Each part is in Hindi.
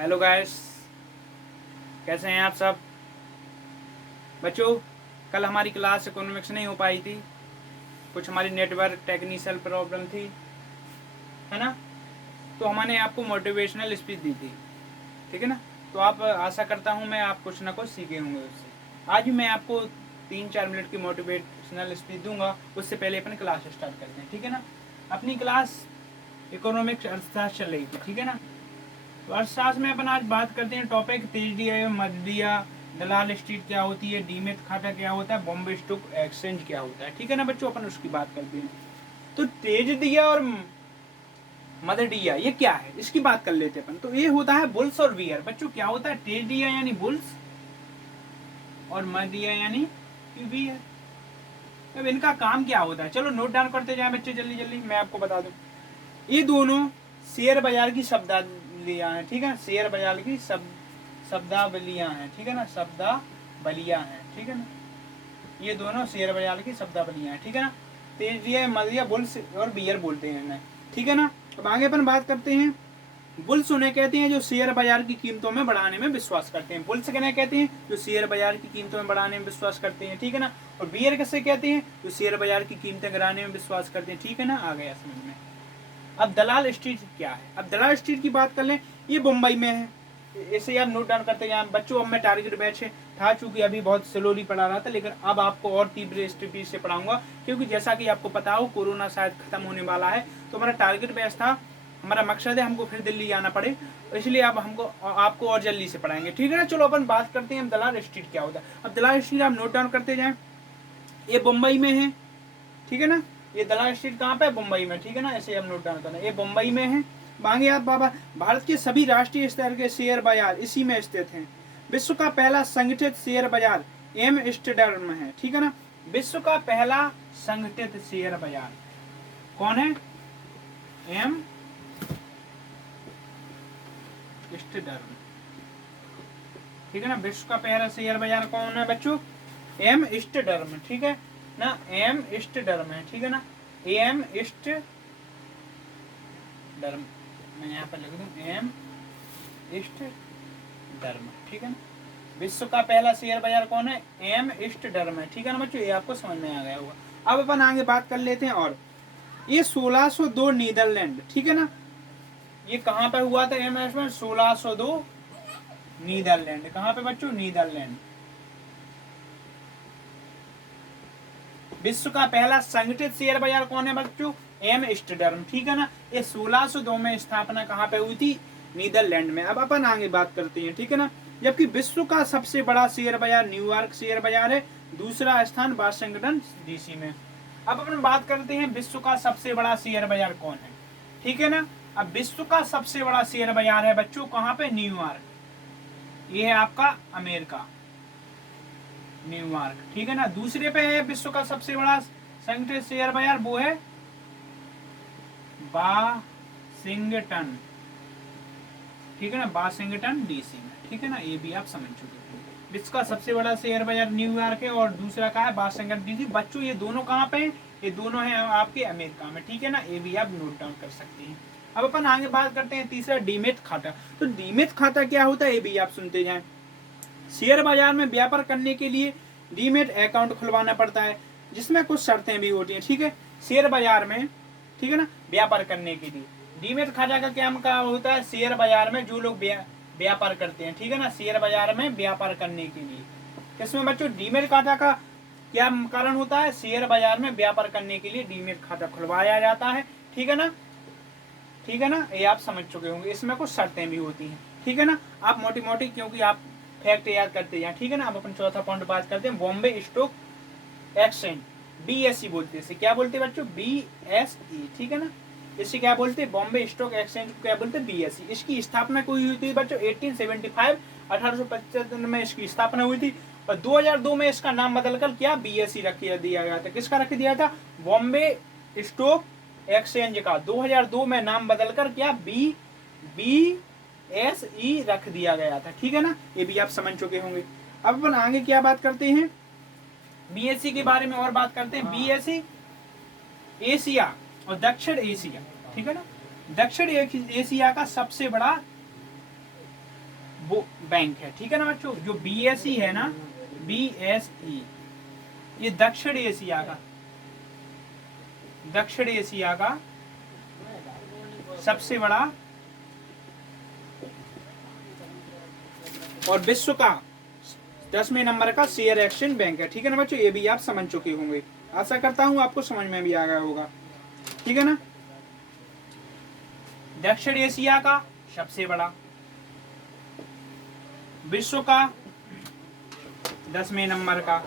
हेलो गाइस, कैसे हैं आप सब बच्चों। कल हमारी क्लास इकोनॉमिक्स नहीं हो पाई थी, कुछ हमारी नेटवर्क टेक्निकल प्रॉब्लम थी, है ना। तो हमने आपको मोटिवेशनल स्पीच दी थी, ठीक है ना। तो आप आशा करता हूँ मैं आप कुछ ना कुछ सीखे होंगे उससे। आज भी मैं आपको 3-4 मिनट की मोटिवेशनल स्पीच दूंगा। उससे पहले अपन क्लास स्टार्ट करते हैं, ठीक है ना। अपनी क्लास इकोनॉमिक्स अर्थशास्त्र चल रही थी, ठीक है ना। तो अर्थशास्त्र में अपन आज बात करते हैं टॉपिक तेज दिया, मध्य दिया, दलाल स्ट्रीट क्या होती है, डीमेट खाता क्या होता है, बॉम्बे स्टॉक एक्सचेंज क्या होता है, ठीक है ना बच्चों। अपन उसकी बात करते हैं। तो तेज दिया और मदर दिया ये क्या है, इसकी बात कर लेते हैं अपन। तो ये होता है बुल्स और वियर। बच्चों क्या होता है, तेज दिया यानी बुल्स और मदर दिया यानी वियर। अब इनका काम क्या होता है, चलो नोट डाउन करते जाए बच्चे जल्दी जल्दी, मैं आपको बता दूं। ये दोनों शेयर बाजार की शब्दावलियां हैं, ठीक है। शेयर बाजार की शब्दावलियां हैं, ठीक है ना, शब्दावलियां हैं, ठीक है ना। ये दोनों शेयर बाजार की शब्दावलियां हैं, ठीक है ना। तेजिया मदिया बुल्स और बियर बोलते हैं इन्हें, ठीक है ना। अब आगे अपन बात करते हैं। बुल्स उन्हें कहते हैं जो शेयर बाजार की कीमतों में बढ़ाने में विश्वास करते हैं। बुल्स किन्हें कहते हैं, जो शेयर बाजार की कीमतों में बढ़ाने में विश्वास करते हैं, ठीक है ना। और बियर किसे कहते हैं, जो शेयर बाजार की कीमतें गिराने में विश्वास करते हैं, ठीक है ना। आ गया समझ में। अब दलाल स्ट्रीट क्या है, अब दलाल स्ट्रीट की बात कर लें। ये मुंबई में है, इसे यार नोट डाउन करते जाए बच्चों। अब मैं टारगेट बैच था, चूंकि अभी बहुत स्लोली पढ़ा रहा था, लेकिन अब आपको और तीव्र स्पीड से पढ़ाऊंगा, क्योंकि जैसा कि आपको पता हो कोरोना शायद खत्म होने वाला है। तो हमारा टारगेट बैच था, हमारा मकसद है हमको फिर दिल्ली आना पड़े, इसलिए अब हमको आपको और जल्दी से पढ़ाएंगे, ठीक है ना। चलो अपन बात करते हैं दलाल स्ट्रीट क्या होता है। अब दलाल स्ट्रीट आप नोट डाउन करते जाए। ये मुंबई में है, ठीक है ना। ये दलाल स्ट्रीट कहाँ पे है, मुंबई में, ठीक है ना। ऐसे हम नोट डाउन करना, ये मुंबई में है। मांगे आप बाबा, भारत के सभी राष्ट्रीय स्तर के शेयर बाजार इसी में स्थित हैं। विश्व का पहला संगठित शेयर बाजार एमस्टरडम है, ठीक है ना। विश्व का पहला संगठित शेयर बाजार कौन है, एमस्टरडम, ठीक है ना। विश्व का पहला शेयर बाजार कौन है बच्चों, एमस्टरडम, ठीक है ना। एमस्टरडम है, ठीक है ना। एमस्टरडम, मैं यहाँ पर लिख दूं एमस्टरडम, ठीक है ना। विश्व का पहला शेयर बाजार कौन है, एमस्टरडम है, ठीक है ना बच्चों। ये आपको समझ में आ गया होगा। अब अपन आगे बात कर लेते हैं। और ये 1602 नीदरलैंड, ठीक है ना। ये कहाँ पे हुआ था, एमएस में 1602 नीदरलैंड। कहाँ पे बच्चों, नीदरलैंड। विश्व का पहला संगठित शेयर बाजार कौन है बच्चों, एमस्टरडम, ठीक है ना। ये 1602 में स्थापना कहाँ पे हुई थी, नीदरलैंड में। अब अपन आगे बात करते हैं, ठीक है ना। जबकि विश्व का सबसे बड़ा शेयर बाजार न्यूयॉर्क शेयर बाजार है, दूसरा स्थान वाशिंगटन डीसी में। अब अपन बात करते हैं विश्व का सबसे बड़ा शेयर बाजार कौन है, ठीक है ना। अब विश्व का सबसे बड़ा शेयर बाजार है बच्चों कहाँ पे, न्यूयॉर्क। ये है आपका अमेरिका, न्यूयॉर्क, ठीक है ना। दूसरे पे है विश्व का सबसे बड़ा संगठित शेयर बाजार, वो है वाशिंगटन, ठीक है ना, वाशिंगटन डीसी में, ठीक है ना। ये भी आप समझ चुके हैं। विश्व का सबसे बड़ा शेयर बाजार न्यूयॉर्क है और दूसरा का है वाशिंगटन डीसी। बच्चों ये दोनों कहाँ पे हैं, ये दोनों हैं आपके अमेरिका में, ठीक है ना। ये भी आप नोट डाउन कर सकते हैं। अब अपन आगे बात करते हैं तीसरा, डीमेट खाता। तो डीमेट खाता क्या होता है, ये भी आप सुनते जाएं। शेयर बाजार में व्यापार करने के लिए डीमेट अकाउंट खुलवाना पड़ता है, जिसमें कुछ शर्तें भी होती हैं, ठीक है। शेयर बाजार में, ठीक है ना, व्यापार करने के लिए डीमेट खाता का क्या काम होता है, शेयर बाजार में जो लोग व्यापार करते हैं, ठीक है ना, शेयर बाजार में व्यापार करने के लिए। इसमें बच्चों डीमेट खाता का क्या कारण होता है, शेयर बाजार में व्यापार करने के लिए डीमेट खाता खुलवाया जाता है, ठीक है ना, ठीक है ना। ये आप समझ चुके होंगे। इसमें कुछ शर्तें भी होती हैं, ठीक है ना। आप मोटी मोटी, क्योंकि आप फैक्ट याद करते हैं, ठीक है ना। अब अपन चौथा पॉइंट बात करते हैं, बॉम्बे स्टॉक एक्सचेंज, बीएसई बोलते हैं इसे। क्या बोलते हैं बच्चों, बीएसई, ठीक है ना। इसे क्या बोलते हैं, बॉम्बे स्टॉक एक्सचेंज को क्या बोलते हैं, बीएसई। इसकी स्थापना कोई हुई थी बच्चों 1875, 1875 में इसकी स्थापना हुई थी। और 2002 में इसका नाम बदलकर क्या, बीएसई रख दिया गया था। किसका रख दिया था, बॉम्बे स्टॉक एक्सचेंज का 2002 में नाम बदलकर क्या, बीएसई रख दिया गया था, ठीक है ना। ये भी आप समझ चुके होंगे। अब अपन आगे क्या बात करते हैं, बीएसई के बारे में और बात करते हैं। बीएसई एशिया और दक्षिण एशिया, ठीक है ना, दक्षिण एशिया का सबसे बड़ा वो बैंक है, ठीक है ना बच्चों। जो BSE है ना, BSE, ये दक्षिण एशिया का सबसे बड़ा और विश्व का 10वें नंबर का शेयर एक्सचेंज बैंक है, ठीक है ना बच्चों। ये भी आप समझ चुके होंगे, आशा करता हूं आपको समझ में भी आ गया होगा, ठीक है ना। दक्षिण एशिया का सबसे बड़ा, विश्व का 10वें नंबर का,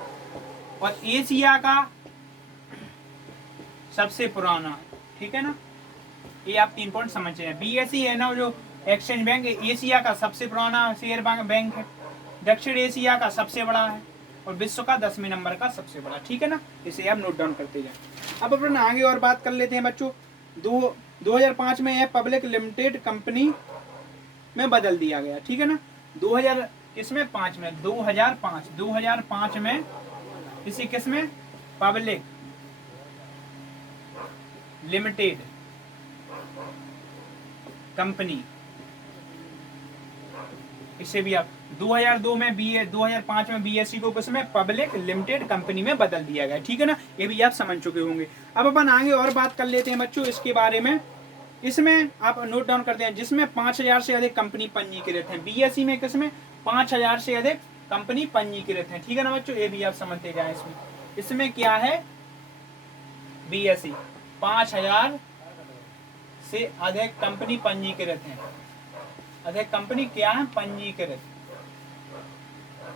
और एशिया का सबसे पुराना, ठीक है ना। ये आप 3 पॉइंट समझ हैं। BSE है ना जो एक्सचेंज बैंक, एशिया का सबसे पुराना शेयर बैंक है, दक्षिण एशिया का सबसे बड़ा है, और विश्व का 10वें नंबर का सबसे बड़ा, ठीक है ना। इसे आप नोट डाउन करते जाए। अब अपन आगे और बात कर लेते हैं बच्चों। 2005 में यह पब्लिक लिमिटेड कंपनी में बदल दिया गया, ठीक है ना। 2000 किसमें 5 में 2005 में इसी किसमें पब्लिक लिमिटेड कंपनी, इसे भी आप 2002 में 2005 में BSE को किसमें पब्लिक लिमिटेड कंपनी में बदल दिया गया, ठीक है ना। ये भी आप समझ चुके होंगे। अब अपन आगे और बात कर लेते हैं बच्चों इसके बारे में। इसमें आप नोट डाउन करते हैं, जिसमें 5000 से अधिक कंपनी पंजीकृत हैं। BSE में किसमें 5000 से अधिक कंपनी पंजीकृत हैं, ठीक है ना बच्चों। ये भी आप समझते जाए। इसमें क्या है, BSE 5000 से अधिक कंपनी पंजीकृत हैं। अधिक कंपनी क्या है, पंजीकृत।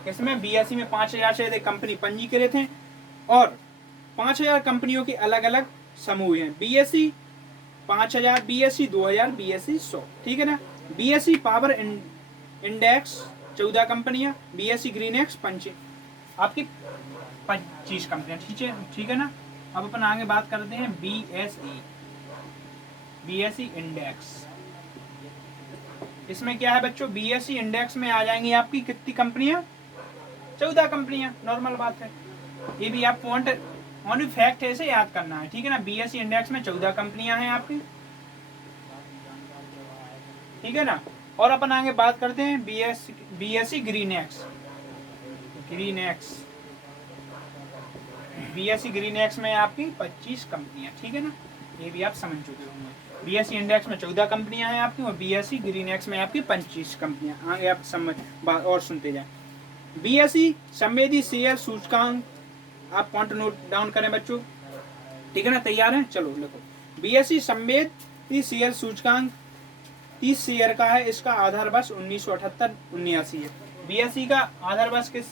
किसमें BSE में 5000 से अधिक कंपनी पंजीकृत हैं, और 5000 कंपनियों के अलग अलग समूह हैं। BSE 5000, BSE 2000, BSE 100, ठीक है ना। BSE पावर इंडेक्स 14 कंपनियां, BSE ग्रीनएक्स आपकी 25 कंपनियां, ठीक है ना। अब अपन आगे बात करते हैं BSE इंडेक्स। इसमें क्या है बच्चों, BSE इंडेक्स में आ जाएंगी आपकी कितनी कंपनियां, 14 कंपनियां, नॉर्मल बात है। ये भी आप पॉइंट ओनली फैक्ट है, इसे याद करना है, ठीक है ना। BSE इंडेक्स में 14 कंपनियां हैं आपकी, ठीक है ना। और अपन आगे बात करते हैं BSE ग्रीनएक्स। BSE ग्रीनएक्स में आपकी 25 कंपनियां, ठीक है ना। ये भी आप समझ चुके होंगे। BSE इंडेक्स में 14 कंपनियां हैं आपकी, और BSE ग्रीनएक्स में आपकी 25 कंपनियां। आगे आप समझ बात और सुनते जाए। BSE संवेदी शेयर सूचकांक, आप पॉइंट नोट डाउन करें बच्चों, ठीक है ना। तैयार हैं, चलो लिखो। BSE संवेदी शेयर सूचकांक 30 शेयर का है। इसका आधार वर्ष 1978-79 है। BSE का आधार वर्ष किस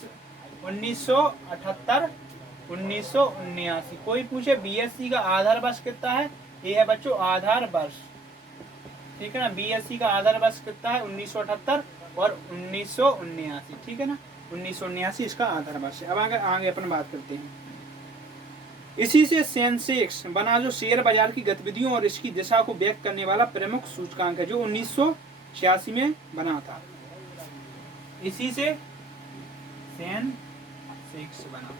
1978-1979। कोई पूछे BSE का आधार वर्ष कितना है, ये है बच्चों आधार वर्ष, ठीक है ना। BSE का आधार वर्ष कितना है, 1978 और 1979, ठीक है ना। 1979 इसका आधार वर्ष है। अब आगे अपन बात करते हैं। इसी से सेंसेक्स बना, जो शेयर बाजार की गतिविधियों और इसकी दिशा को व्यक्त करने वाला प्रमुख सूचकांक है, जो 1986 में बना था। इसी से सेंसेक्स बना,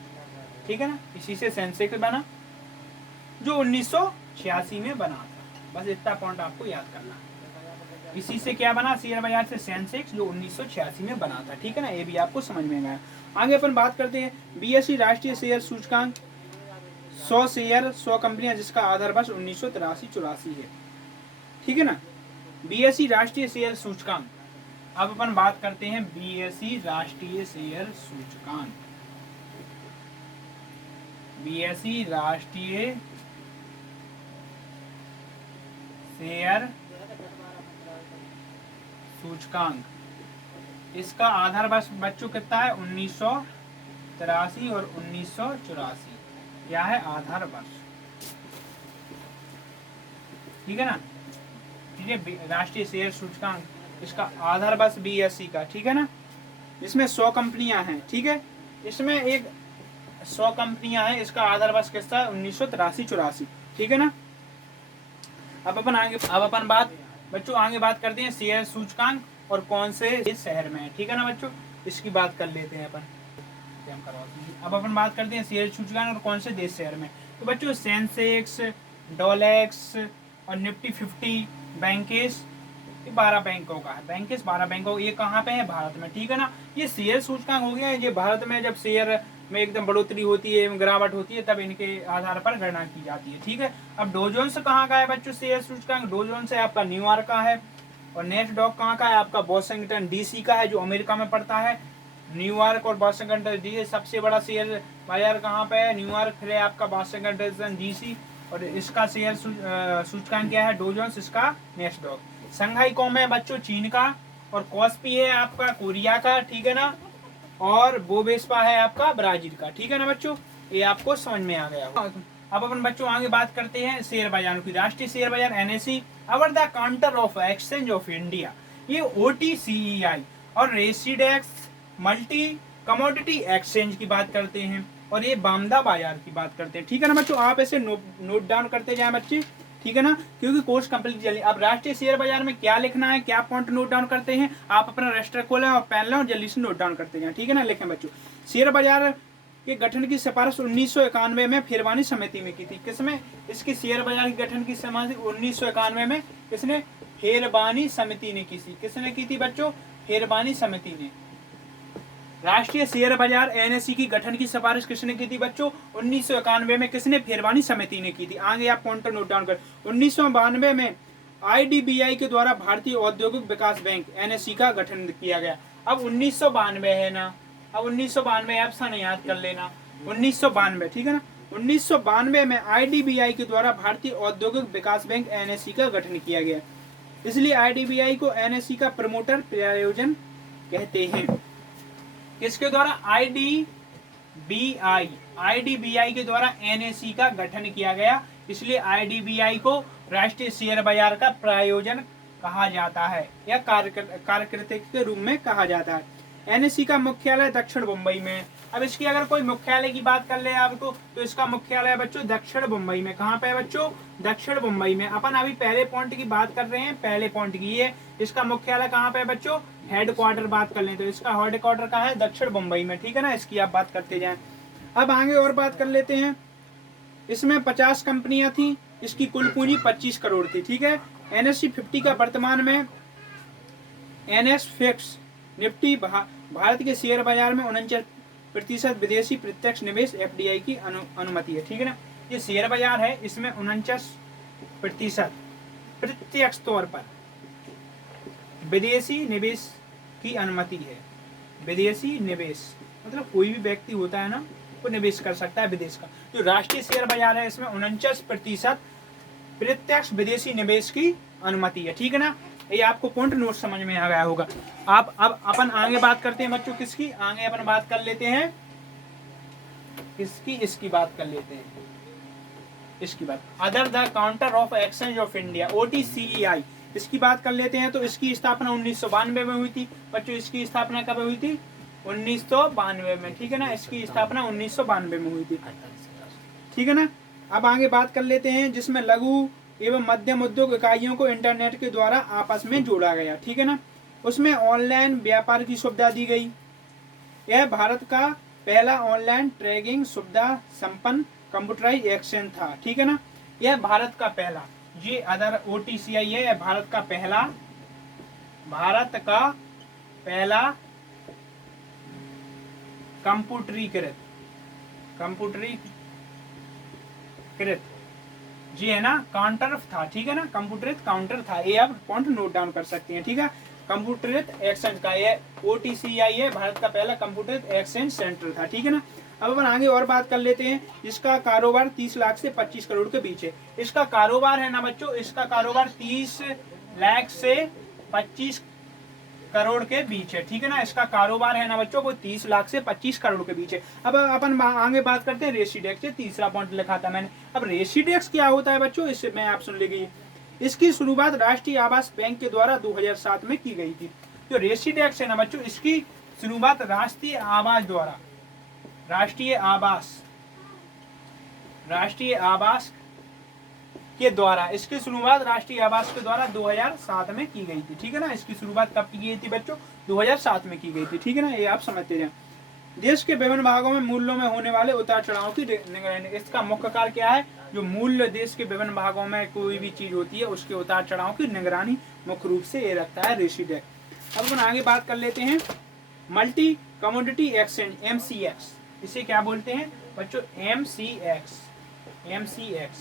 ठीक है ना। इसी से सेंसेक्स बना जो 1986 में बना था। बस इतना पॉइंट आपको याद करना है। इसी से क्या बना, शेयर बाजार से सेंसेक्स, जो 1986 में बना था, ठीक है ना। ये भी आपको समझ में आया। आगे अपन बात करते हैं BSE राष्ट्रीय शेयर सूचकांक 100 शेयर 100 कंपनियां, जिसका आधार वर्ष 1983-84 है, ठीक है ना। BSE राष्ट्रीय शेयर सूचकांक। अब अपन बात करते हैं BSE राष्ट्रीय शेयर सूचकांक। BSE राष्ट्रीय शेयर सूचकांक, इसका आधार वर्ष बच्चों कितना है, 1983 और 1984। क्या है, आधार वर्ष, ठीक है ना। ठीक है, राष्ट्रीय शेयर सूचकांक, इसका आधार वर्ष BSE का, ठीक है ना। इसमें 100 कंपनियां हैं, ठीक है। इसमें एक 100 कंपनियां हैं, इसका आधार वर्ष किसका है, 1983-84, ठीक है ना। अब अपन बात बच्चों आगे बात करते हैं शेयर सूचकांक और कौन से इस शहर में है, ठीक है ना बच्चों। इसकी बात कर लेते हैं अपन। अब अपन बात करते हैं शेयर सूचकांक और कौन से देश शहर में। तो बच्चों सेंसेक्स, डोलेक्स और निफ्टी 50 बैंकेस ये 12 बैंकों का है, बैंक 12 बैंकों, ये कहाँ पे है, भारत में, ठीक है ना। ये शेयर सूचकांक हो गया है, ये भारत में जब शेयर में एकदम बढ़ोतरी होती है, गिरावट होती है, तब इनके आधार पर गणना की जाती है, ठीक है। अब डो जोन्स कहाँ का है बच्चों शेयर सूचकांक, डो जोन्स है आपका न्यूयॉर्क का है, और नैस्डैक कहाँ का है आपका वाशिंगटन डीसी का है, जो अमेरिका में पड़ता है। न्यूयॉर्क और वाशिंगटन डीसी सबसे बड़ा शेयर बाजार कहाँ पे है, न्यूयॉर्क, फिर है आपका वाशिंगटन डीसी, और इसका शेयर सूचकांक क्या है, डो जोन्स, इसका नैस्डैक। संघाई कौम है बच्चों चीन का, और कॉस्पी है आपका कोरिया का, ठीक है ना, और बोबेस्पा है आपका ब्राजील का, ठीक है ना बच्चों, ये आपको समझ में आ गया होगा। अब अपन बच्चों आगे बात करते हैं शेयर बाजारों की। राष्ट्रीय शेयर बाजार NSE our the counter of exchange of India, ये ओटीसीईआई और रेसिडेक्स मल्टी कमोडिटी एक्सचेंज की बात करते हैं, और ये बामदा बाजार की बात करते हैं, ठीक है ना बच्चों। आप ऐसे नोट डाउन करते जाए बच्चे, ठीक है ना, क्योंकि कोर्स कंप्लीट जल्दी। अब राष्ट्रीय शेयर बाजार में क्या लिखना है, क्या पॉइंट नोट डाउन करते हैं, आप अपना रजिस्टर खोलें और पेन लें और जल्दी से नोट डाउन करते जाएं, ठीक है ना। लिखें बच्चों, शेयर बाजार के गठन की सिफारिश 1991 में फिरवानी समिति में की थी। किसमें, इसकी शेयर बाजार के गठन की सिफारिश 1991 में किसने, फिरवानी समिति ने की थी। किसने की थी बच्चों, फिरवानी समिति ने। राष्ट्रीय शेयर बाजार एनएसई की गठन की सिफारिश किसने की थी बच्चों, 1991 में किसने, फिरवानी समिति ने की थी। आगे आप पॉइंट नोट डाउन कर। 1992 में आईडीबीआई के द्वारा भारतीय औद्योगिक विकास बैंक एनएसई का गठन किया गया। अब 1992 है ना, अब 1992 ऑप्शन याद कर लेना, 1992, ठीक है ना। 1992 में आईडीबीआई के द्वारा भारतीय औद्योगिक विकास बैंक एनएसई का गठन किया गया, इसलिए आईडीबीआई को एनएसई का प्रमोटर प्रायोजन कहते हैं। किसके द्वारा, आईडीबीआई के द्वारा एनएसई का गठन किया गया, इसलिए आईडीबीआई को राष्ट्रीय शेयर बाजार का प्रायोजन कहा जाता है, या कार्यकृत के रूप में कहा जाता है। एनएसई का मुख्यालय दक्षिण मुंबई में। अब इसकी अगर कोई मुख्यालय की बात कर ले आपको, तो इसका मुख्यालय बच्चों दक्षिण मुंबई में। कहाँ पे है बच्चों, दक्षिण मुंबई में। अपन अभी पहले पॉइंट की बात कर रहे हैं, पहले पॉइंट की है, इसका मुख्यालय कहाँ पे है बच्चों, हेडक्वार्टर बात कर लें तो इसका हेडक्वार्टर कहाँ है, दक्षिण मुंबई में, ठीक है ना। इसकी आप बात करते जाएं। अब आगे और बात कर लेते हैं। इसमें 50 कंपनियां थी, इसकी कुल पूंजी 25 करोड़ थी, ठीक है। एनएसई 50 का वर्तमान में एनएसफिक्स निफ्टी भारत के शेयर बाजार में 49% विदेशी प्रत्यक्ष निवेश एफडीआई की अनुमति है, ठीक है ना। ये शेयर बाजार है, इसमें 49% प्रत्यक्ष तौर पर विदेशी निवेश की अनुमति है। विदेशी निवेश मतलब कोई भी व्यक्ति होता है ना, वो निवेश कर सकता है विदेश का। जो राष्ट्रीय शेयर बाजार है, इसमें 49% प्रत्यक्ष विदेशी निवेश की अनुमति है, ठीक है ना। ये आपको पॉइंट नोट समझ में आ गया होगा। आप अब अपन आगे बात करते हैं बच्चों, किसकी, आगे अपन बात कर लेते हैं किसकी, इसकी बात कर लेते हैं, इसकी बात, over the counter of exchange of India, OTCEI, इसकी बात कर लेते हैं। तो इसकी स्थापना 1992 में हुई थी बच्चों। इसकी स्थापना कब हुई थी, 1992 में, ठीक है ना। इसकी स्थापना 1992 में हुई थी, ठीक है ना। अब आगे बात कर लेते हैं, जिसमें लघु एवं मध्यम उद्योग इकाइयों को इंटरनेट के द्वारा आपस में जोड़ा गया, ठीक है ना। उसमें ऑनलाइन व्यापार की सुविधा दी गई। यह भारत का पहला ऑनलाइन ट्रेडिंग सुविधा संपन्न कंप्यूटराइज एक्सचेंज था, ठीक है ना। यह भारत का पहला, ये अदर ओटीसीआई है, यह भारत का पहला कंप्यूटरीकृत जी है ना, काउंटर था, ठीक है ना, कंप्यूटरित काउंटर था। ये आप पॉइंट नोट डाउन कर सकते हैं, ठीक है। कंप्यूटरित एक्सचेंज का ये ओटीसीआई है, भारत का पहला कंप्यूटरित एक्सचेंज सेंटर था, ठीक है ना। अब अपन आगे और बात कर लेते हैं। इसका कारोबार 30 लाख से 25 करोड़ के बीच है। इसका कारोबार है ना बच्चों, इसका कारोबार 30 लाख से 25 करोड़ के बीच है, ठीक है ना। इसका कारोबार है ना बच्चों, वो 30 लाख से 25 करोड़ के बीच है। अब अपन आगे बात करते हैं रेसिडेक्स से, तीसरा पॉइंट लिखा था मैंने। अब रेसिडेक्स क्या होता है बच्चों, इससे मैं आप सुन लीजिए। इसकी शुरुआत राष्ट्रीय आवास बैंक के द्वारा 2007 में की गई थी। जो रेसिडेक्स है ना बच्चों, इसकी शुरुआत राष्ट्रीय आवास के द्वारा, इसकी शुरुआत राष्ट्रीय आवास के द्वारा 2007 में की गई थी, ठीक है ना। इसकी शुरुआत कब की गई थी बच्चों, 2007 में की गई थी, ठीक है ना। ये आप समझते जाएं। देश के विभिन्न भागों में मूल्यों में होने वाले उतार चढ़ाव की निगरानी। इसका मुख्य कार्य क्या है? जो मूल्य देश के विभिन्न भागों में कोई भी चीज होती है उसके उतार चढ़ाव की निगरानी मुख्य रूप से ये रखता है रेसिडेंट। अब अपन आगे बात कर लेते हैं मल्टी कमोडिटी एक्सचेंज, MCX। इसे क्या बोलते हैं बच्चों? MCX।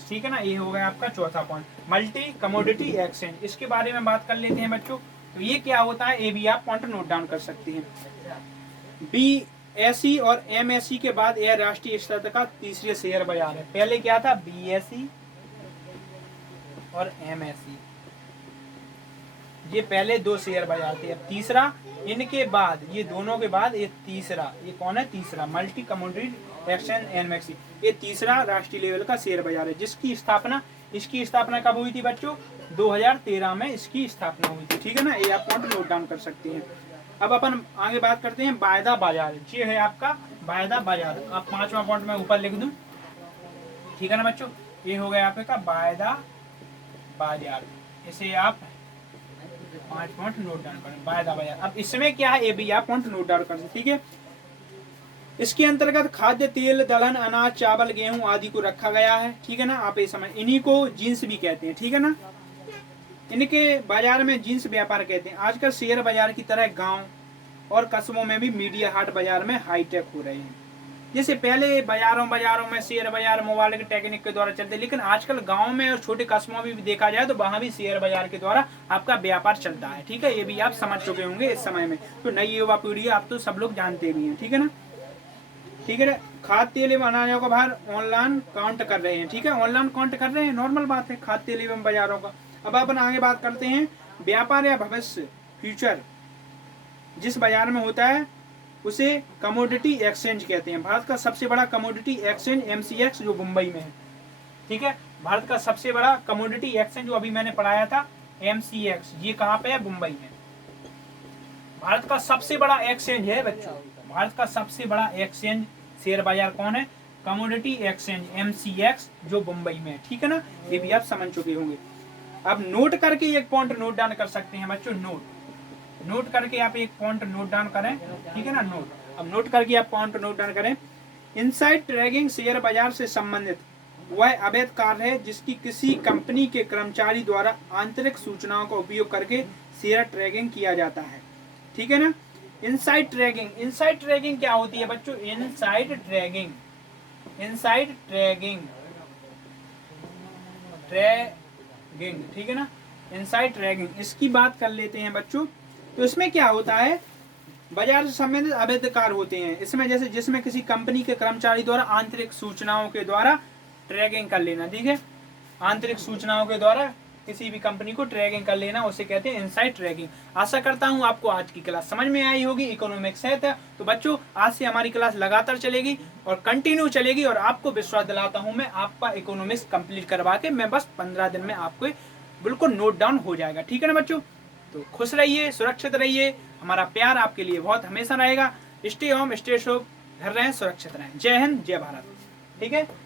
ठीक है ना, ये हो गया आपका चौथा पॉइंट, मल्टी कमोडिटी एक्सचेंज। इसके बारे में बात कर लेते हैं बच्चों। तो ये क्या होता है, ये भी आप पॉइंट नोट डाउन कर सकते हैं। BSE और MSE के बाद यह राष्ट्रीय स्तर का तीसरे शेयर बाजार है। पहले क्या था? BSE और MSE, ये पहले दो शेयर बाजार थे। अब तीसरा, इनके बाद, ये दोनों के बाद ये तीसरा, ये कौन है? तीसरा मल्टी कमोडिटी एक्सचेंज MSE, ये तीसरा राष्ट्रीय लेवल का शेयर बाजार है, जिसकी स्थापना, इसकी स्थापना कब हुई थी बच्चों? 2013 में इसकी स्थापना हुई थी। ठीक है ना, ये आप पॉइंट नोट डाउन कर सकते हैं। अब अपन आगे बात करते हैं वायदा बाजार। ये है आपका वायदा बाजार। आप 5वां पॉइंट में ऊपर लिख दूं, ठीक है ना बच्चों? ये हो गया आपका वायदा बाजार। इसे आप 5 पॉइंट नोट डाउन करें, वायदा बाजार। अब इसमें क्या है, ये भी आप पॉइंट नोट डाउन करें, ठीक है? इसके अंतर्गत खाद्य तेल, दलहन, अनाज, चावल, गेहूं आदि को रखा गया है। ठीक है ना, आप ये समझ, इन्हीं को जींस भी कहते हैं। ठीक है ना, इनके बाजार में जींस व्यापार कहते हैं। आजकल शेयर बाजार की तरह गांव और कस्बों में भी मीडिया हाट बाजार में हाईटेक हो रहे हैं। जैसे पहले बाजारों में शेयर बाजार मोबाइल के टेक्निक के द्वारा चलते, लेकिन आजकल गांव में और छोटे कस्बों में भी देखा जाए तो वहां भी शेयर बाजार के द्वारा आपका व्यापार चलता है। ठीक है, ये भी आप समझ चुके होंगे इस समय में। तो नई युवा पीढ़ी आप तो सब लोग जानते भी हैं। ठीक है ना, ठीक है। खाद्य तेल एवं अनाजों का भार ऑनलाइन काउंट कर रहे हैं। ठीक है, ऑनलाइन काउंट कर रहे हैं, नॉर्मल बात है खाद्य तेल एवं बाजारों का। अब अपन आगे बात करते हैं व्यापार या भविष्य, फ्यूचर। जिस बाजार में होता है उसे कमोडिटी एक्सचेंज कहते हैं। भारत का सबसे बड़ा कमोडिटी एक्सचेंज MCX जो मुंबई में है। ठीक है, भारत का सबसे बड़ा कमोडिटी एक्सचेंज जो अभी मैंने पढ़ाया था MCX, ये कहाँ पे है? मुंबई में। भारत का सबसे बड़ा एक्सचेंज है बच्चों, भारत का सबसे बड़ा एक्सचेंज शेयर बाजार कौन है? कमोडिटी एक्सचेंज MCX जो मुंबई में है। ठीक है ना, ये भी आप समझ चुके होंगे। अब नोट करके एक पॉइंट नोट डाउन कर सकते हैं बच्चों, नोट करके आप एक पॉइंट नोट डाउन करें। ठीक है ना, नोट, अब नोट करके आप पॉइंट नोट डाउन करें। इनसाइड ट्रैकिंग शेयर बाजार से संबंधित वह अवैध कार्य है जिसकी किसी कंपनी के कर्मचारी द्वारा आंतरिक सूचनाओं का उपयोग करके शेयर ट्रैकिंग किया जाता है। ठीक है ना, इनसाइड ट्रैकिंग क्या होती है बच्चों? इनसाइड ट्रैकिंग, ठीक है ना, इनसाइड ट्रैकिंग, इसकी बात कर लेते हैं बच्चों। तो इसमें क्या होता है, बाजार से संबंधित अवैध कार्य होते हैं इसमें, जैसे जिसमें किसी कंपनी के कर्मचारी द्वारा आंतरिक सूचनाओं के द्वारा ट्रैकिंग कर लेना। ठीक है, आंतरिक सूचनाओं के द्वारा किसी भी कंपनी को ट्रैकिंग कर लेना, उसे कहते हैं इनसाइड ट्रैकिंग। आशा करता हूं आपको आज की क्लास समझ में आई होगी, इकोनॉमिक्स है। तो बच्चों आज से हमारी क्लास लगातार चलेगी और कंटिन्यू चलेगी, और आपको विश्वास दिलाता हूं मैं, आपका इकोनॉमिक्स कंप्लीट करवा के मैं बस 15 दिन में आपको बिल्कुल नोट डाउन हो जाएगा। ठीक है ना बच्चों, तो खुश रहिए, सुरक्षित रहिए, हमारा प्यार आपके लिए बहुत हमेशा रहेगा। स्टे होम, स्टे सेफ, घर रहें, सुरक्षित रहें। जय हिंद, जय भारत। ठीक है।